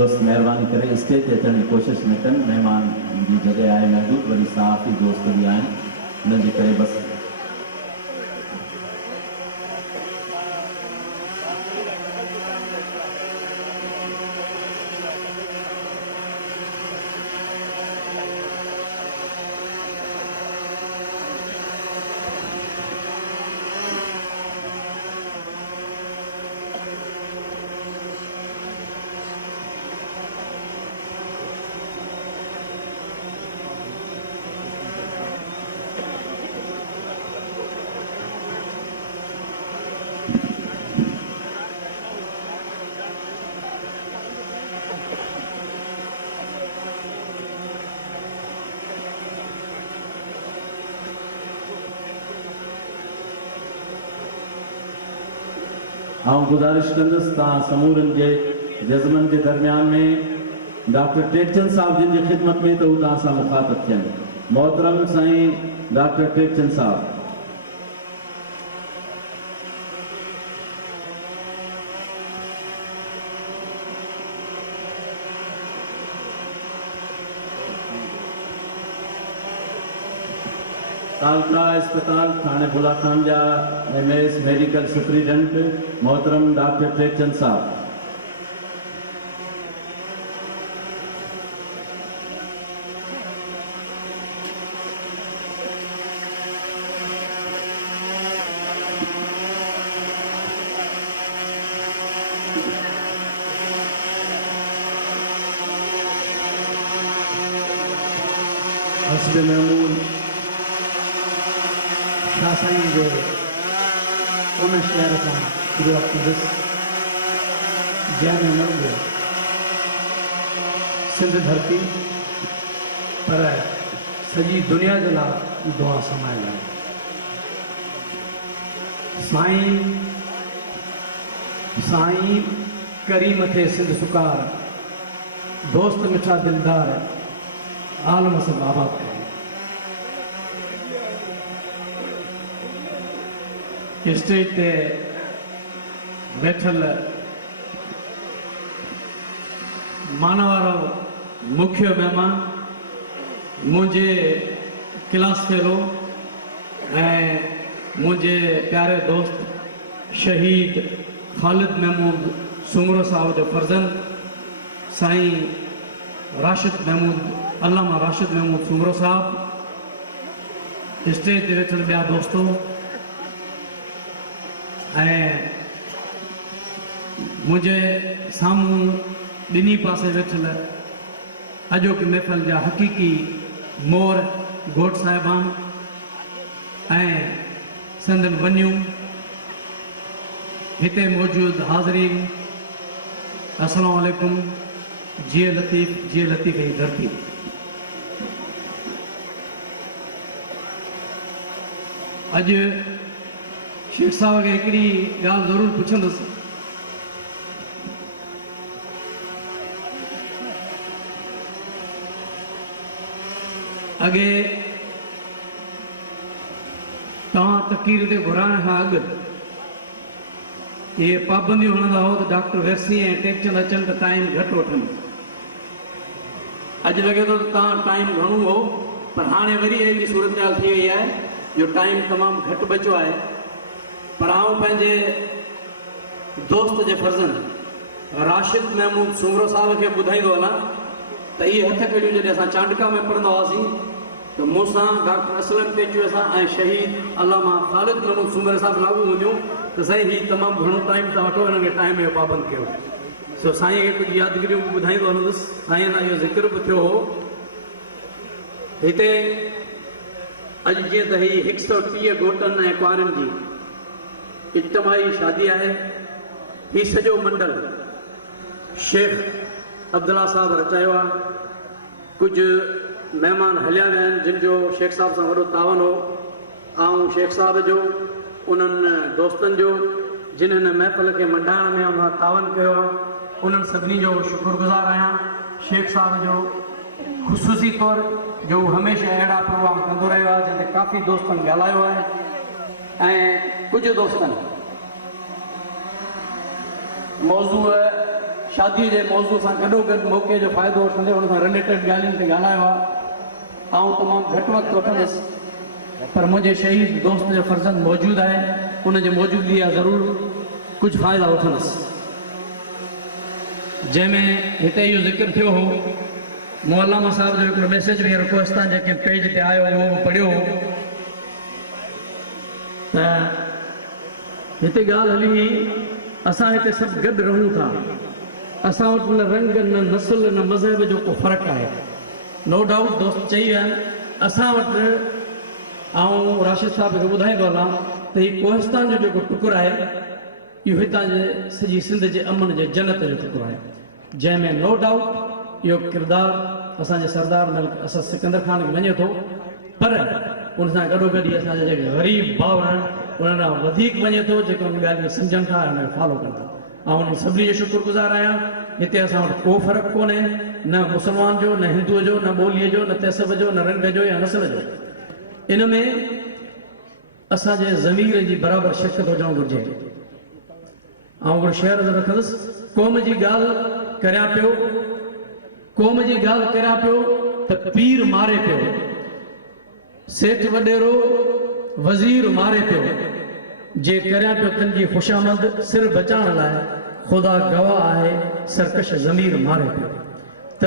दोस्त महिरबानी करे स्टेज ते अचण जी कोशिशि न कनि। महिमान जी जॻह आहे महदूद, वरी साफ़ी दोस्त भी आहिनि, हिन जे करे बस आऊं गुज़ारिश कंदुसि तव्हां समूरनि जे जज़्बनि जे दरमियान में डॉक्टर टेकचंद साहब जिन जी ख़िदमत में तो तव्हां सां मुखातिब थियनि। मोहतरम साईं डॉक्टर टेकचंद साहब। कालका अस्पताल थाने बुला खान जा MS मेडिकल सुप्रीडेंट मोहतरम डॉक्टर टेकचंद साहब। हस्ब महमूद शासन जो उन शहर का शुरू कंदुसि जंहिंमें न हुओ सिंध धरती पर सॼी दुनिया जे लाइ दुआ समायल आहे। साईं करीम थे सिंध सुकार, दोस्त मिठा दिलदार, आलम सब आबाद करे। स्टेज ते वेठल मान वारो मुख्य मेहमान मुझे क्लास फेलो ऐं मुझे प्यारे दोस्त शहीद खालिद महमूद सुमरो साहब जो फर्जंद साईं राशिद महमूद अल्लामा राशिद महमूद सुमरो साहब, स्टेज ते वेठल ॿिया दोस्तों ऐं मुझे साम्हूं ॿिन्ही पासे वेठल अॼोकी महफ़िल जा हक़ीक़ी मोर घोट साहिबान ऐं संदन वनियूं हिते मौजूद हाज़रीन, अस्सलामु अलैकुम। जिए लतीफ़ जी धरती। अॼु शेख साहब खे हिकिड़ी ॻाल्हि ज़रूरु पुछंदुसि। अॻे तव्हां तक़रीर ते घुराइण खां अॻु इहे पाबंदियूं हणंदा हो त डॉक्टर वेरसी ऐं टेकचंद अचनि त टाइम घटि वठनि। अॼु लॻे थो त तव्हां टाइम घणो हो, पर हाणे वरी अहिड़ी सूरत हाल थी वई आहे जो टाइम तमामु घटि बचियो आहे। पर आऊं पंहिंजे दोस्त जे फर्ज़ंद राशिद महमूद सुमरो साहब खे ॿुधाईंदो वञा त इहे हथ कड़ियूं जॾहिं असां चांडका में पढ़ंदा हुआसीं त मूंसां डॉक्टर असलम पेचू सां ऐं शहीद अल्लामा खालिद महमूद सुमरो साहब लागू हूंदियूं त साईं हीउ तमामु घणो टाइम था वठो, हिन खे टाइम जो पाबंद कयो। सो साईं खे कुझु यादगिरियूं बि ॿुधाईंदो वञंदुसि। साईं सां इहो ज़िक्र बि थियो हो हिते अॼु जीअं त हीअ 130 घोटनि ऐं कुंवारियुनि जी इज्तमाही शादी आहे। हीउ सॼो मंडल शेख अब्दुल्ला साहब रचायो आहे। कुझु महिमान हलिया विया आहिनि जिन जो शेख साहब सां वॾो तावन हो। ऐं शेख साहब जो उन्हनि दोस्तनि जो जिन हिन महफ़िल खे मंडाइण में उन्हनि तावन कयो आहे, उन्हनि सभिनी जो शुक्रगुज़ार आहियां। शेख साहब जो ख़ुशूसी तौरु जो हमेशह अहिड़ा प्रोग्राम कंदो रहियो आहे जिते काफ़ी दोस्तनि ॻाल्हायो आहे ऐं कुझु दोस्तनि मौज़ू शादी के मौजू से गॾोगॾु मौक़े जो फ़ाइदो वठंदे उन सां रिलेटेड ॻाल्हियुनि ते ॻाल्हायो आहे। ऐं तमामु घटि वक़्तु वठंदुसि, पर मुंहिंजे शहीद दोस्त जो फर्ज़ंद मौजूदु आहे, उनजी मौजूदगी आहे ज़रूरु कुझु फ़ाइदा वठंदुसि। जंहिंमें हिते इहो ज़िक्र थियो हो, मौलाना साहब जो हिकिड़ो मैसेज बि रिक्वेस्टां जेके पेज ते आयो उहो बि पढ़ियो हो, त हिते ॻाल्हि हली हुई असां हिते सभु गॾु रहूं था, असां वटि न रंग न नस्ल न मज़हब जो को फ़र्क़ु आहे। नो डाउट दोस्त चई विया आहिनि असां वटि, ऐं राशिद साहब खे ॿुधाईंदो हलां त हीउ कोहिस्तान जो जेको टुकुरु आहे इहो हितां जे सॼी सिंध जे अमन जे जन्नत जो टुकुरु आहे, जंहिंमें नो डाउट इहो किरदारु असांजे सरदार मलिक असद सिकंदर ख़ान खे वञे थो, पर उन सां गॾोगॾु ई असांजा जेके ग़रीब भाउर आहिनि उन्हनि खां वधीक वञे थो, जेके उन ॻाल्हि खे सम्झनि था ऐं उनखे फॉलो कनि था। ऐं उन सभिनी जो शुक्रगुज़ार आहियां। हिते असां वटि को फ़र्क़ु कोन्हे, न मुस्लमान जो, न हिंदुअ जो, न ॿोलीअ जो, न तहसब जो, न रंग जो या नस्ल जो। इन में असांजे ज़मीर जी बराबरि शिरकत हुजणु घुरिजे। ऐं हिकिड़ो शेर रखंदुसि, क़ौम जी ॻाल्हि करियां पियो, क़ौम जी ॻाल्हि करियां पियो त पीर मारे पियो, सेठ वॾेरो वज़ीर मारे पियो, जे करियां पियो तुंहिंजी ख़ुशामद सिर बचाइण लाइ ख़ुदा गवाह आहे सरकश ज़मीर मारे पियो। त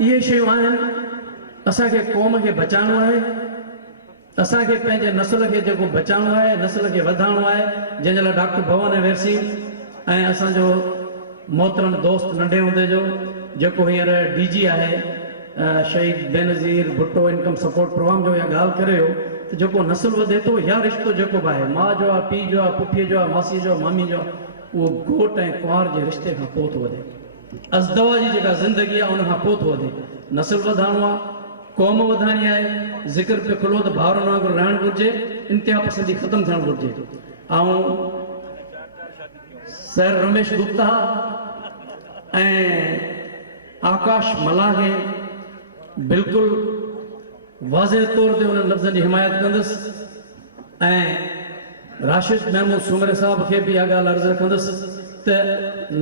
इहे शयूं आहिनि, असांखे क़ौम खे बचाइणो आहे, असांखे पंहिंजे नस्ल खे जेको बचाइणो आहे, नस्ल खे वधाइणो आहे, जंहिंजे लाइ डॉक्टर भवन वेरसी ऐं असांजो मोहतरम दोस्त नंढे हूंदे जो जेको हींअर DG आहे Shaheed Benazir Bhutto income support programme जो इहा ॻाल्हि करे हो त जेको नस्ल वधे थो या रिश्तो जेको बि आहे, माउ जो आहे, पीउ जो आहे, पुफीअ जो आहे, मासीअ जो आहे, मामी जो आहे, उहो घोट ऐं कुंवार जे रिश्ते खां पोइ थो वधे। अज़दवा जी जेका ज़िंदगी आहे उन खां पोइ थो वधे। नस्ल वधाइणो आहे, क़ौम वधाइणी आहे, ज़िक्र पियो खुलो त भाउरनि वांगुरु रहणु घुरिजे, इंतिहा पसंदी ख़तमु थियणु घुरिजे। ऐं सर रमेश गुप्ता ऐं आकाश मलाहे बिल्कुलु वाज़े तौर ते उन्हनि लफ़्ज़नि जी हिमायत कंदुसि, ऐं राशिद महमूद सुमरे साहब खे बि इहा ॻाल्हि अर्ज़ु रखंदुसि त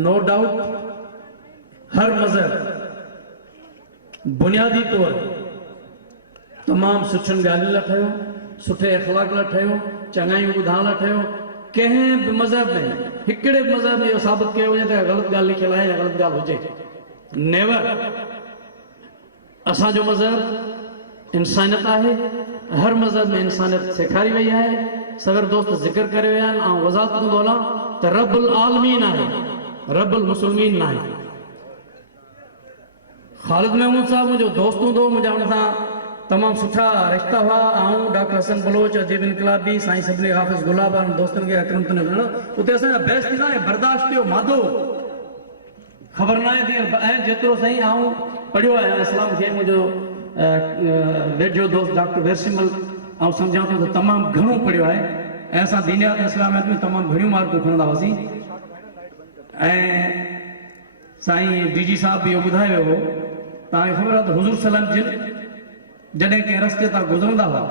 नो डाउट हर मज़हब बुनियादी तौर तमामु सुठियुनि ॻाल्हियुनि लाइ ठहियो, सुठे अख़लाक लाइ ठहियो, चङाइयूं ॿुधाइण लाइ ठहियो। कंहिं बि मज़हब में हिकिड़े बि मज़हब में इहो साबित कयो वञे त ग़लति ॻाल्हि लिखियलु आहे या ग़लति ॻाल्हि हुजे, नेवर। असांजो मज़हब इंसानियत आहे, हर मज़हब में इंसानियत सेखारी वई आहे। सगर दोस्त ज़िक्र करे विया आहिनि, ऐं वज़ाहत कंदो हलां त रब्बुल आलमीन आहे, रब्बुल मुस्लिमीन न आहे। ख़ालिद महमूद साहब मुंहिंजो दोस्त हूंदो, मुंहिंजा हुन सां तमामु सुठा रिश्ता हुआ, ऐं डॉक्टर हसन बलोच, अदीब इनकलाबी, साईं सभिनी हाफ़िज़ गुलाब दोस्तनि खे अकरम तने उते असांजा बहस थींदा ऐं बर्दाश्त जो मादो ख़बर न आहे। ऐं जेतिरो साईं आऊं पढ़ियो आहे इस्लाम खे, मुंहिंजो वेझो दोस्त डॉक्टर वेरसिमल ऐं सम्झां थो त तमामु घणो पढ़ियो आहे, ऐं असां दीनियात इस्लामियत में तमामु घणियूं मार्कूं खणंदा हुआसीं। ऐं साईं DG साहब बि इहो ॿुधायो वियो हो, तव्हांखे ख़बर आहे त हुज़ूर सल्लम जिन जॾहिं कंहिं रस्ते तां गुज़रंदा हुआ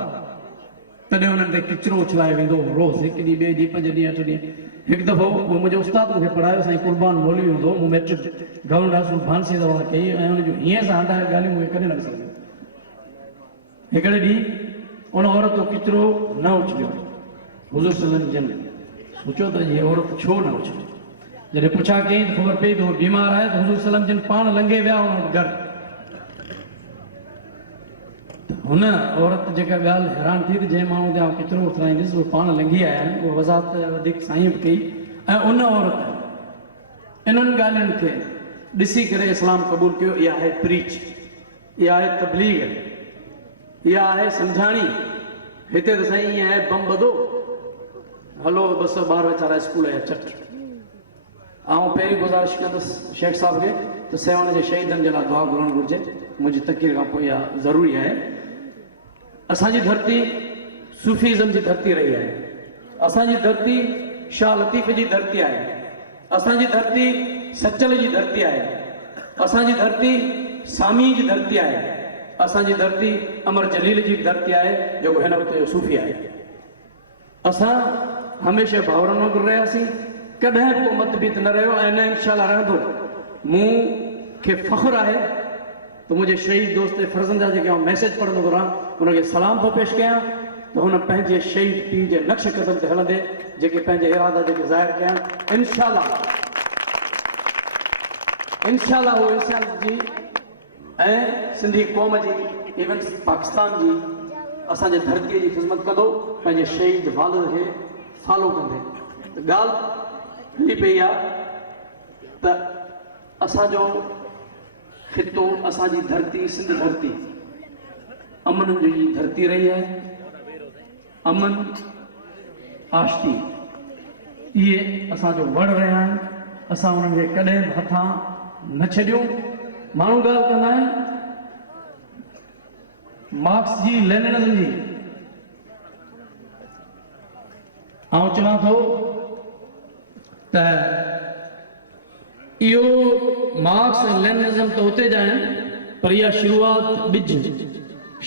तॾहिं हुननि ते किचिरो उछलाए वेंदो हो, रोज़ हिकु ॾींहुं, ॿिए ॾींहुं, 5 ॾींहं, 8 ॾींहं। हिकु दफ़ो उहो मुंहिंजो उस्ताद मूंखे पढ़ायो, साईं कुर्बान मौलवी हूंदो, मूं मैट्रिक गवर्नमेंट हाउस फांसी दवा कई, ऐं हुनजूं हीअं सां हंडाए ॻाल्हियूं मूंखे कॾहिं न विसरंदियूं। हिकिड़े ॾींहुं उन औरत जो किचिरो न उछलियो, हुज़ूर सल्लम जिन सोचियो त हीअ औरत छो न उछलियो। जॾहिं पुछा कई त ख़बर पई त उहो बीमार आहे, त हुज़ूर सल्लम जिन पाण लंघे विया हुन वटि घरु। हुन औरत जेका ॻाल्हि हैरान थी त जंहिं माण्हू ते किचिरो उछलाईंदुसि उहे पाण लंघी आया आहिनि, उहा वज़ाहत वधीक साईं बि कई। ऐं उन औरत इन्हनि ॻाल्हियुनि खे ॾिसी करे इस्लाम क़बूल कयो। इहा आहे प्रीच, इहा आहे तबलीग, इहा आहे सम्झाणी। हिते त साईं ईअं आहे बम ॿधो हलो, 200 ॿार वीचारा स्कूल जा चट। ऐं पहिरीं गुज़ारिश कंदुसि शेख साहब खे त सेवण जे शहीदनि जे लाइ दुआ घुरणु घुरिजे, मुंहिंजी तक़रीर खां पोइ इहा ज़रूरी आहे। असांजी धरती सूफ़ीज़म जी धरती रही आहे, असांजी धरती शाह लतीफ़ जी धरती आहे, असांजी धरती सचल जी धरती आहे, असांजी धरती सामी जी धरती आहे, असांजी धरती अमर जलील जी धरती आहे जेको हिन वक़्त जो सूफ़ी आहे। असां हमेशह भाउरनि वांगुरु रहियासीं, कॾहिं को मतभेद न रहियो ऐं न इंशाअल्लाह रहंदो। मूंखे फ़ख्रु आहे त मुंहिंजे शहीद दोस्त फर्ज़न जा जेके मैसेज पढ़ंदो रहां उनखे सलाम थो पेश कयां त हुन पंहिंजे शहीद पीउ जे नक्श कदम ते हलंदे जेके पंहिंजे इरादा जेके ज़ाहिर कया इंशाअल्लाह उहो इंसान जी ऐं सिंधी क़ौम जी इवन पाकिस्तान जी असांजे धरतीअ जी ख़िदमत कंदो पंहिंजे शहीद वालिद खे फॉलो कंदे त ॻाल्हि हली पई आहे त असांजो खितो असांजी धरती सिंध धरती अमन जी धरती रही आहे अमन आश्ती इहे असांजो वड़ रहिया आहिनि असां उन्हनि खे कॾहिं हथां न छॾियूं माण्हू ॻाल्हि कंदा आहिनि मार्क्स जी लेनिनिज़म जी आउं चवां थो त इहो मार्क्स ऐं लेनिनिज़म त उते जा आहिनि पर इहा शुरूआत ॿिज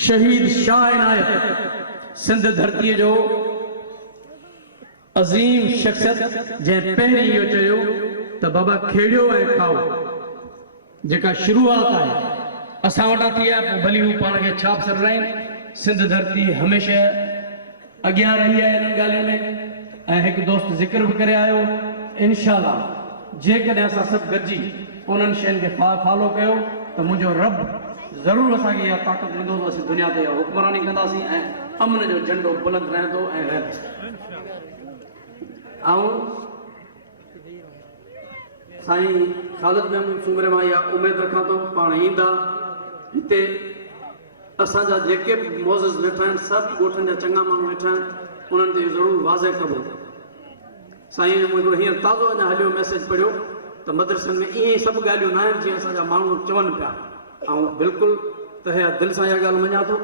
शहीद शाह इनायत सिंध धरतीअ जो अज़ीम शख़्सियत जंहिं पहिरीं इहो चयो त बाबा खेड़ियो ऐं खाओ जेका शुरूआत आहे असां वटां थी आहे पोइ भली हू पाण खे छा बि सर आहिनि सिंध धरती हमेशह अॻियां रही आहे इन्हनि ॻाल्हियुनि में ऐं हिकु दोस्त ज़िक्र बि करे आयो इंशाअल्लाह जेकॾहिं असां सभु गॾिजी उन्हनि शयुनि खे फॉलो कयो त मुंहिंजो रब ज़रूरु असांखे इहा ताक़त ॾींदो त असीं दुनिया ते हुक्मरानी कंदासीं ऐं अमन जो झंडो बुलंद रहंदो ऐं रहंदो ऐं साईं ख़ालिद महमूद सूमरे मां इहा उमेद रखां थो पाण ईंदा हिते असांजा जेके बि मोज़िज़ वेठा आहिनि सभु ॻोठनि जा चङा माण्हू वेठा आहिनि उन्हनि ते ज़रूरु वाज़े कबो साईं जो मुंहिंजो हींअर ताज़ो अञा हलियो मैसेज पढ़ियो त मदरसनि में ईअं ई सभु ॻाल्हियूं न आहिनि जीअं असांजा माण्हू चवनि पिया ऐं बिल्कुलु तहे दिलि सां इहा ॻाल्हि मञा थो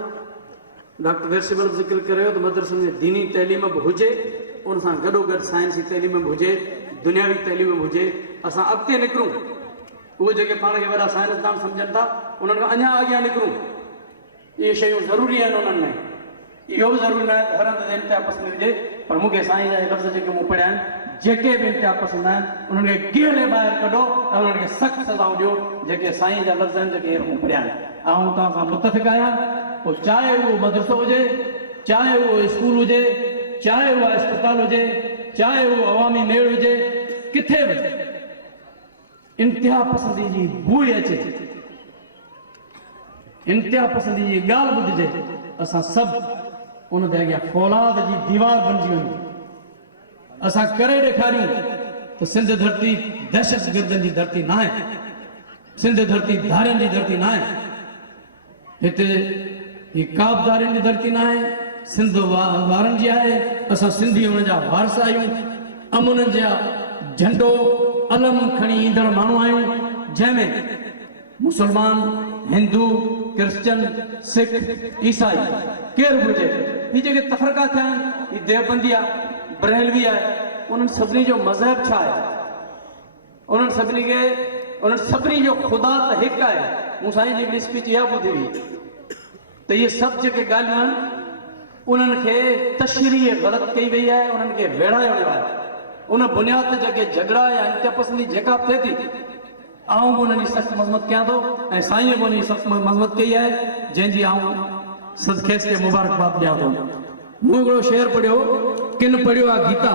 डॉक्टर वेरसिबल ज़िक्र करियो त मदरसनि में दीनी तइलीम बि हुजे उन सां गॾोगॾु साइंसी तइलीम बि हुजे दुनियावी तइलीम बि हुजे असां अॻिते निकिरूं उहे जेके पाण खे वॾा साइंसदान सम्झनि था उन्हनि खां अञा अॻियां निकिरूं इहे शयूं ज़रूरी आहिनि उन्हनि में इहो बि ज़रूरी न आहे त हर हंधि इंतिहा पसंदि हुजे पर मूंखे साईं जा लफ़्ज़ जेके मूं पढ़िया आहिनि जेके बि इंतिहा पसंदि आहिनि उन्हनि खे कीअं ॿाहिरि कढो ऐं उन्हनि खे सख़्तु सज़ाऊं ॾियो जेके साईं जा लफ़्ज़ आहिनि जेके मूं पढ़िया आहिनि ऐं तव्हां सां मुतफ़िक़ आहियां पोइ चाहे उहो मदरसो हुजे चाहे उहो स्कूल हुजे चाहे उहा अस्पताल हुजे चाहे उहो अवामी मेड़ हुजे किथे बि इंतिहा पसंदी जी बूई अचे इंतिहा पसंदी जी ॻाल्हि ॿुधिजे असां सभु उन ते अॻियां फौलाद जी दीवार बणिजी वञूं असां करे ॾेखारियूं त सिंध धरती दहशत गर्दनि जी धरती न आहे सिंध धरती धारियुनि जी धरती न आहे हिते ही काबदारियुनि जी धरती न आहे सिंध वारनि जी आहे असां सिंधी हुन जा वारस आहियूं अमन जा झंडो अलम खणी ईंदड़ माण्हू आहियूं जंहिंमें मुसलमान हिंदू क्रिश्चन सिख ईसाई केरु बि हुजे ही जेके तफ़रका थिया आहिनि ही देवबंदी आहे बरेलवी आहे उन्हनि सभिनी जो मज़हब छा आहे उन्हनि सभिनी जो ख़ुदा त हिकु आहे मूं साईं जी बि स्पीच इहा ॿुधी हुई त इहे सभु जेके ॻाल्हियूं आहिनि उन्हनि खे तशरीह ग़लति कई वई आहे उन्हनि खे वेड़ायो वियो आहे उन बुनियाद ते जेके झगड़ा या इंतिहा पसंदी जेका थिए थी आऊं बि उन्हनि जी सख़्तु मज़मत कयां थो ऐं साईं बि उन जी सख़्तु मज़मत कई आहे जंहिंजी आऊं सदखेस खे मुबारकबाद ॾियां थो मूं हिकिड़ो शेर पढ़ियो किन पढ़ियो आहे गीता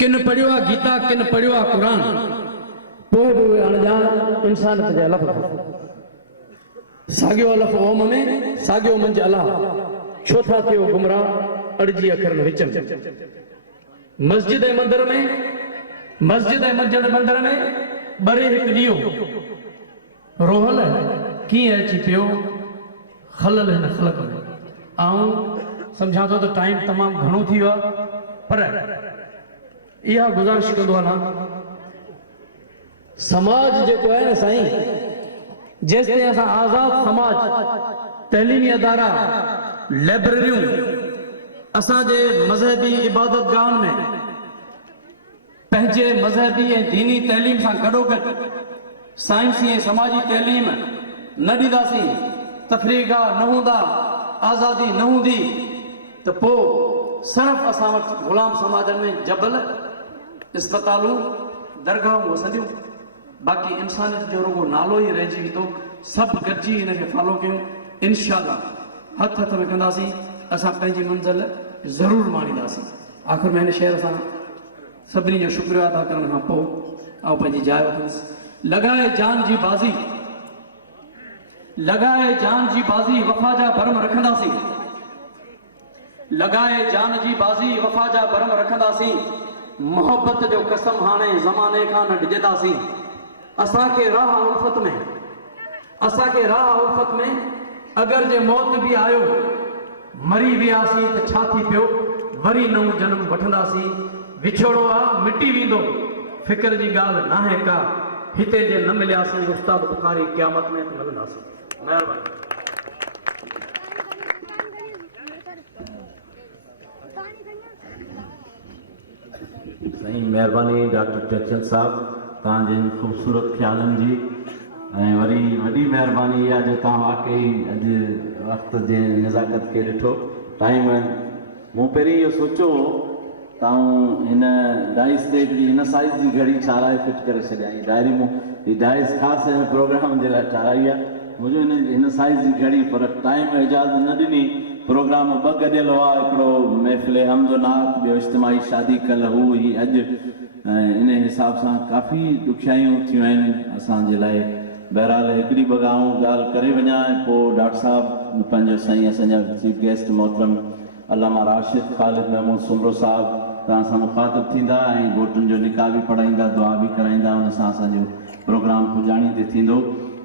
किन पढ़ियो आहे गीता किन पढ़ियो आहे क़ुर पोइ बि उहे अणॼाण इंसानियत जा लफ़्ज़ साॻियो लफ़्ज़ ओम में साॻियो मंझि अलाह छो था थियो गुमराह अड़िजी अखरनि विच में मस्जिद ऐं मंदर में ॿरे हिकु ॾीओ रोहल कीअं अची पियो ख़लल हिन ख़लक़ में आऊं सम्झां थो त टाइम तमामु घणो थी वियो आहे पर इहा गुज़ारिश कंदो आहियां समाज जेको आहे न साईं जेसि ताईं असां आज़ाद समाज तइलीमी अदारा लाइब्रेरियूं असांजे मज़हबी इबादत गाहनि में पंहिंजे मज़हबी ऐं दीनी तइलीम सां गॾोगॾु साइंसी ऐं समाजी तइलीम न ॾींदासीं तफ़रीक़ा न हूंदा आज़ादी न हूंदी त पोइ सिर्फ़ु असां वटि ग़ुलाम समाजनि में जबल इस्पतालूं दरगाहूं वसंदियूं बाक़ी इंसानियत जो रुगो नालो ई रहिजी वेंदो सभु गॾिजी हिनखे फॉलो कयूं इंशाअल्लाह हथ हथ में कंदासीं असां पंहिंजी मंज़िल ज़रूरु माणींदासीं आख़िर में हिन शहर सां सभिनी जो शुक्रिया अदा करण खां पोइ आउं पंहिंजी जाइ वठंदुसि लॻाए जान जी बाज़ी वफ़ा जा भरम रखंदासीं लॻाए जान जी बाज़ी वफ़ा जा भरम रखंदासीं मोहब्बत जो कसम हाणे ज़माने खां न डिॼंदासीं असांखे राह उल्फत में अगरि जे मौत बि आयो मरी वियासीं त छा थी पियो वरी नओं जनम वठंदासीं विछोड़ो आहे मिटी वेंदो फिक्र जी ॻाल्हि नाहे का हिते जे न मिलियासीं उस्ताद बुखारी क़यामत में मिलंदासीं महिरबानी साईं महिरबानी डॉक्टर टेकचंद साहब तव्हांजे ख़ूबसूरत ख़्यालनि जी ऐं वरी वॾी महिरबानी इहा जो तव्हां वाकई अॼु वक़्त जे नज़ाकत खे ॾिठो टाइम मूं पहिरीं इहो सोचियो तव्हां हिन डाइस ते हिकिड़ी हिन साइज़ जी घड़ी ठाराए फिट करे छॾियां डायरी मूं हीअ डाइस ख़ासि हिन प्रोग्राम जे लाइ ठाराई आहे मुंहिंजो हिन साइज़ जी घड़ी पर टाइम इजाज़त न ॾिनी प्रोग्राम ॿ गॾियल हुआ हिकिड़ो महफ़िल हमद नात ॿियो इज्तिमाही शादी कल्ह हू ही अॼु इन हिसाब सां काफ़ी ॾुखियायूं थियूं आहिनि असांजे लाइ बहरहाल हिकिड़ी ॿ ॻाल्हि करे वञा ऐं पोइ डॉक्टर साहिबु पंहिंजो साईं असांजा चीफ गेस्ट मोहतरम अल्लामा राशिद ख़ालिद महमूद सुमरो साहिबु तव्हां सां मुखातिब थींदा ऐं घोटुनि जो निकाह बि पढ़ाईंदा दुआ बि कराईंदा हुन सां असांजो प्रोग्राम पुॼाणी ते थींदो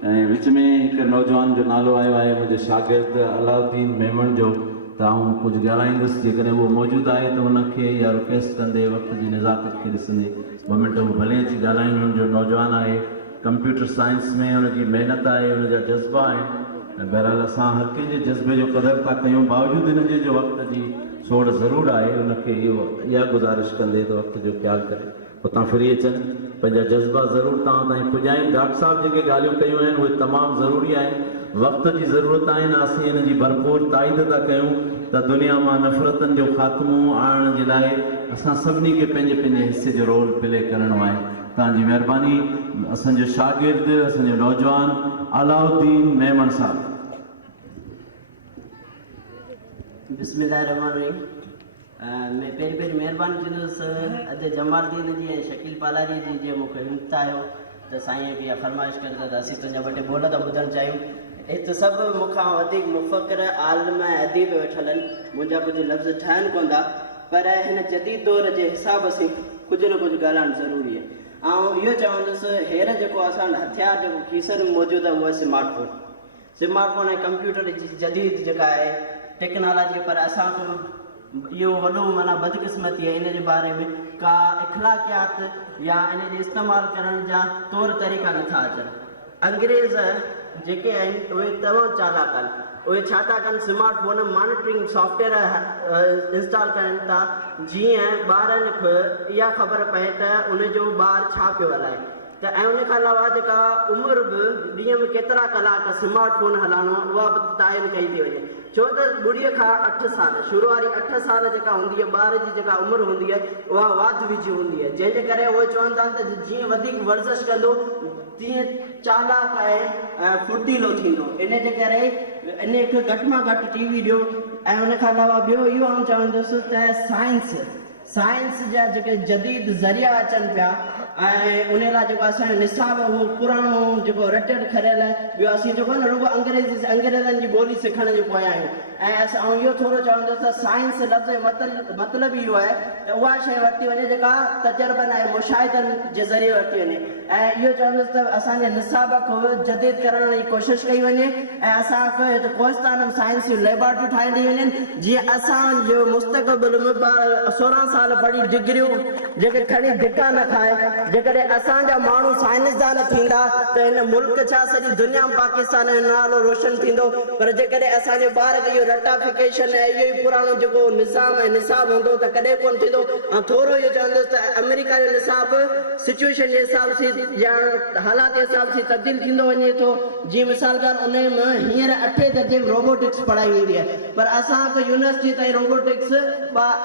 ऐं विच में हिकु नौजवान जो नालो आयो आहे मुंहिंजे शागिर्द अलाउद्दीन मेमन जो त आउं कुझु ॻाल्हाईंदुसि जेकॾहिं उहो मौजूदु आहे त हुनखे या रिक्वेस्ट कंदे वक़्त जी नज़ाकत खे ॾिसंदे ॿ मिंट हू भले अची ॻाल्हाइनि हुनजो नौजवान आहे कंप्यूटर साइंस में हुनजी महिनत आहे हुनजा जज़्बा आहिनि ऐं बहरहाल असां हर कंहिंजे जज़्बे जो क़दुरु था कयूं बावजूदि हिनजे जो वक़्त जी सोड़ ज़रूरु आहे हुनखे इहा गुज़ारिश कंदे त वक़्त जो ख़्यालु करे हुतां फिरी अचनि पंहिंजा जज़्बा ज़रूरु तव्हां ताईं पुॼाइनि डॉक्टर साहिब जेके ॻाल्हियूं कयूं आहिनि उहे तमामु ज़रूरी आहिनि वक़्त जी ज़रूरत आहिनि असीं हिन जी भरपूर ताईद था कयूं त दुनिया मां नफ़रतनि जो ख़ात्मो आणण जे लाइ असां सभिनी खे पंहिंजे पंहिंजे हिसे जो रोल प्ले करणो आहे तव्हांजी महिरबानी असांजो शागिर्द असांजो नौजवान अलाउद्दीन मेमन साहिबु बिस्मिल्लाहिर्रहमानिर्रहीम मैं पहिरीं महिरबानी कंदुसि अॼु जमालदीन जी ऐं शकील पालारी जी जीअं मूंखे हिमत आयो त साईं बि इहा फरमाइश करे त असीं तुंहिंजा ॿ टे बोल था ॿुधणु चाहियूं हिते सभु मूंखां वधीक मुफ़क़िर आलिम अदीब वेठल आहिनि मुंहिंजा कुझु लफ़्ज़ ठहनि कोन था पर हिन जदीद दौर जे हिसाब सां कुझु न कुझु ॻाल्हाइणु ज़रूरी आहे ऐं इहो चवंदुसि हींअर जेको असां हथियार जेको खीसनि में मौजूदु आहे उहो आहे स्मार्टफोन ऐं कंप्यूटर जी जदीद जेका आहे टेक्नोलॉजी पर असांखे इहो वॾो माना बदकिस्मती आहे इन जे बारे में का इख़लाक़ियात या इन जे इस्तेमालु करण जा तौर तरीक़ा नथा अचनि अंग्रेज़ जेके आहिनि उहे तमामु चालाक आहिनि उहे छा था कनि स्मार्टफोन मॉनिटरिंग सॉफ्टवेयर इंस्टॉल कनि था जीअं ॿारनि खे इहा ख़बर पए त उनजो ॿारु छा पियो हलाए त ऐं उन खां अलावा जेका उमिरि बि ॾींहं में केतिरा कलाक स्मार्टफोन हलाइणो उहा बि ताइन कई थी वञे छो त ॿुड़ीअ खां 8 साल शुरू वारी 8 साल जेका हूंदी आहे ॿार जी जेका उमिरि हूंदी आहे उहा वाद विझी हूंदी आहे जंहिंजे करे उहे चवनि था त जीअं वधीक वर्ज़िश कंदो तीअं चालाक ऐं फुर्तीलो थींदो इन जे करे इन खे घटि मां घटि टीवी ॾियो ऐं उन खां अलावा ॿियो इहो आउं चवंदुसि त साइंस जा जेके जदीद ज़रिया अचनि पिया ऐं उन लाइ जेको असांजो निसाब उहो पुराणो जेको रटियल खरियल आहे ॿियो असीं जेको न रुॻो अंग्रेज़नि जी ॿोली सिखण जे पोयां आहियूं ऐं असां इहो थोरो चवंदुसि त साइंस लफ़्ज़ मतिलबु इहो आहे त उहा शइ वरिती वञे जेका तजुर्बनि ऐं मुशाहिदनि जे ज़रिए वरिती वञे ऐं इहो चवंदुसि त असांजे निसाब खे जदीद करण जी कोशिशि कई वञे ऐं असांखे हिते कोहिस्तान में साइंस जूं लेबोरेटरियूं ठाहे ॾिनियूं वञनि जीअं असांजो मुस्तक़बिल में ॿार 16 साल पढ़ी डिग्रियूं जेके खणी धिका न खाए जेकॾहिं असांजा माण्हू साइंसदान थींदा त हिन मुल्क छा सॼी दुनिया में पाकिस्तान जो नालो रोशन थींदो पर जेकॾहिं असांजे ॿार खे इहो रटाफिकेशन ऐं इहो ई पुराणो जेको निज़ाम ऐं निसाब हूंदो त कॾहिं कोन थींदो ऐं थोरो इहो चवंदुसि त अमेरिका जो निसाब सिचुएशन जे हिसाब सां या हालात जे हिसाब सां तब्दील थींदो वञे थो जीअं मिसाल कान उन में हींअर 8 दर्जे में रोबोटिक्स पढ़ाई वेंदी आहे पर असांखे यूनिवर्सिटी ताईं रोबोटिक्स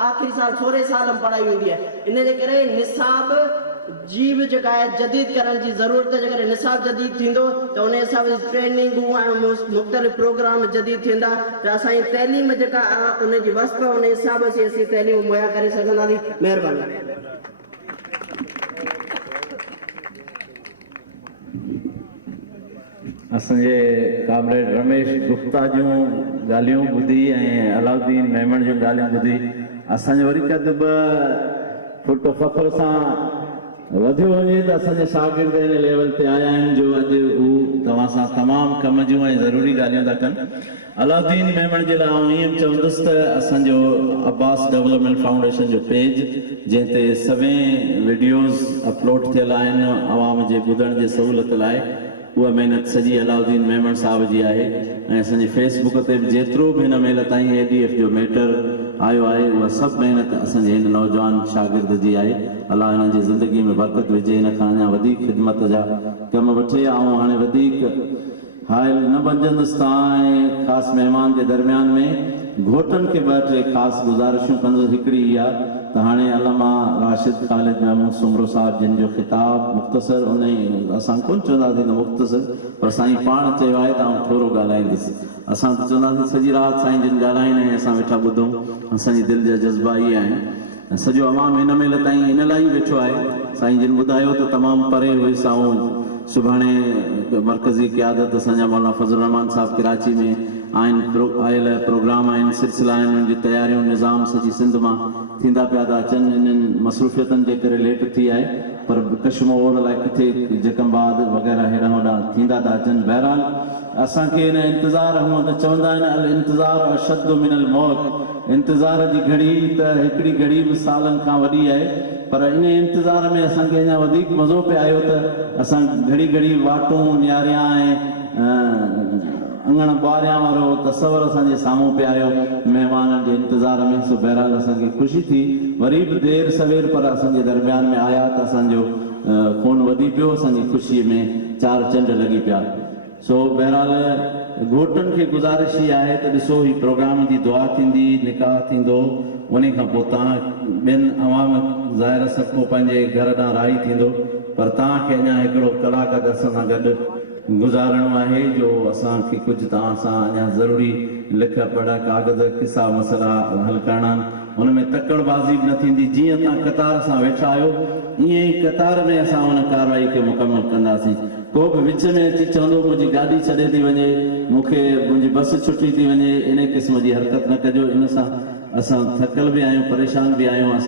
आख़िरी साल 16 साल में पढ़ाई वेंदी आहे इन जे करे निसाब जी भी जेका आहे जदीद करण जी ज़रूरत आहे। जेकॾहिं निसाब जदीद थींदो त उन हिसाब जी ट्रेनिंगूं ऐं मुख़्तलिफ़ प्रोग्राम जदीद थींदा त असांजी तइलीम जेका आहे उन जी वस्फ़ उन हिसाब सां असीं तइलीम मुहैया करे सघंदासीं। महिरबानी। असांजे कामरेड रमेश गुप्ता जूं ॻाल्हियूं ॿुधी ऐं अलाउद्दीन मेमण जूं ॻाल्हियूं ॿुधी असांजो वरी कद ॿ फुट फ़ख्र सां वधियो वञे त असांजे शागिर्द हिन लेवल ते आया आहिनि जो अॼु हू तव्हां सां तमामु कम जूं ऐं ज़रूरी ॻाल्हियूं था कनि। अलाउद्दीन मेमण जे लाइ आउं ईअं चवंदुसि त असांजो अब्बास डेवलपमेंट फाउंडेशन जो पेज जंहिं ते सभई वीडियोज़ अपलोड थियल आहिनि अवाम जे ॿुधण जे सहूलियत लाइ, उहा महिनत सॼी अलाउद्दीन मेमण साहिब जी आहे। ऐं असांजे फेसबुक ते बि जेतिरो बि हिन महिल ताईं ADF जो मैटर आयो आहे उहा सभु महिनत असांजे हिन नौजवान शागिर्द जी आहे। अलाह हिननि जी ज़िंदगी में बरकत विझे, हिन खां अञा वधीक ख़िदमत जा कम वठे। ऐं हाणे वधीक हायल न बणजंदुसि तव्हां ऐं ख़ासि महिमान जे दरमियान में घोटनि खे ॿ टे ख़ासि गुज़ारिशूं कंदुसि। हिकिड़ी इहा त हाणे अल्लामा राशिद ख़ालिद महमूद सुमरो साहिब जिन जो ख़िताब मुख़्तसर उन असां कोन चवंदासीं त मुख़्तसर, पर साईं पाण चयो आहे त आउं थोरो ॻाल्हाईंदुसि। असां त चवंदासीं सॼी राति साईं जिन ॻाल्हाईंदा ऐं असां वेठा ॿुधूं, असांजी दिलि जा जज़्बा इहे आहिनि। ऐं सॼो अवाम हिन महिल ताईं इन लाइ ई वेठो आहे। साईं जिन ॿुधायो त तमामु परे हुयसि ऐं सुभाणे मरकज़ी क़यादत असांजा मौलाना फज़ल रहमान साहिब कराची में आहिनि, आयल प्रोग्राम आहिनि, सिलसिला आहिनि, उन्हनि जी तयारियूं निज़ाम सॼी सिंध मां थींदा पिया था अचनि। इन्हनि मसरूफ़ियतनि जे करे लेट थी आहे, पर कशमोड़ लाइ किथे जकमबाद वग़ैरह हेॾा होॾा थींदा था अचनि। बहरहाल असांखे हिन इंतज़ारु हूअं त चवंदा आहिनि अल इंतज़ारु अशद मिनल मौत, इंतज़ार जी घड़ी त हिकिड़ी घड़ी बि सालनि खां वॾी आहे, पर इन इंतज़ार में असांखे अञा वधीक मज़ो पियो आयो त असां घड़ी घड़ी वाटूं नियारिया ऐं अंगण ॿारियां वारो तस्वर असांजे साम्हूं पिया आयो महिमाननि जे इंतज़ार में। सो बहरहाल असांखे ख़ुशी थी, वरी बि देरि सवेर पर असांजे दरमियान में आया त असांजो खून वधी पियो, असांजी ख़ुशीअ में चार चंड लॻी पिया। सो बहरहाल घोटनि खे गुज़ारिश ई आहे त ॾिसो ही प्रोग्राम जी दुआ थींदी, निकाह थींदो, उन खां पोइ तव्हां ॿियनि अवाम ज़ाहिर सभु को पंहिंजे घर ॾांहुं राही थींदो, पर तव्हांखे अञा हिकिड़ो कलाक असां सां गॾु गुज़ारणो आहे जो असांखे कुझु तव्हां सां अञा ज़रूरी लिख पढ़ कागज़ किसा मसइला हल करणा आहिनि। हुन में तकड़बाज़ी बि न थींदी। जीअं तव्हां कतार सां वेठा आहियो ईअं ई कतार में असां हुन कार्रवाई खे मुकमल कंदासीं। को बि विच में अची चवंदो मुंहिंजी गाॾी छॾे थी वञे, मूंखे मुंहिंजी बस छुटी थी वञे, इन क़िस्म जी हरकत न कजो। इन सां असां थकियल बि आहियूं, परेशान बि आहियूं।